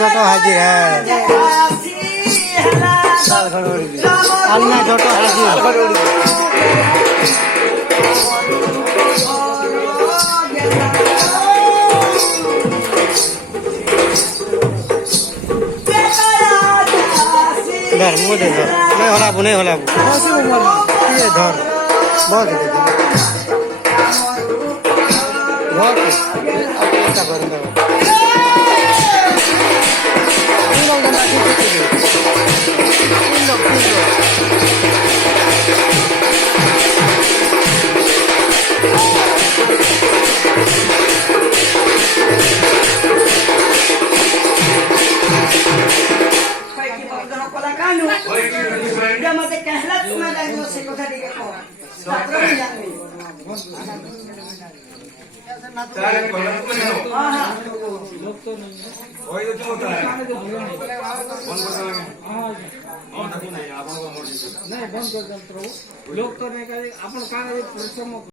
যত হাজির হ্যাঁ আল্লাহ যত হাজির धर मुझे धर नहीं हलाबू नहीं हलाबू ये धर बहुत बहुत अच्छा करूँगा लोग तो नहीं करे अपन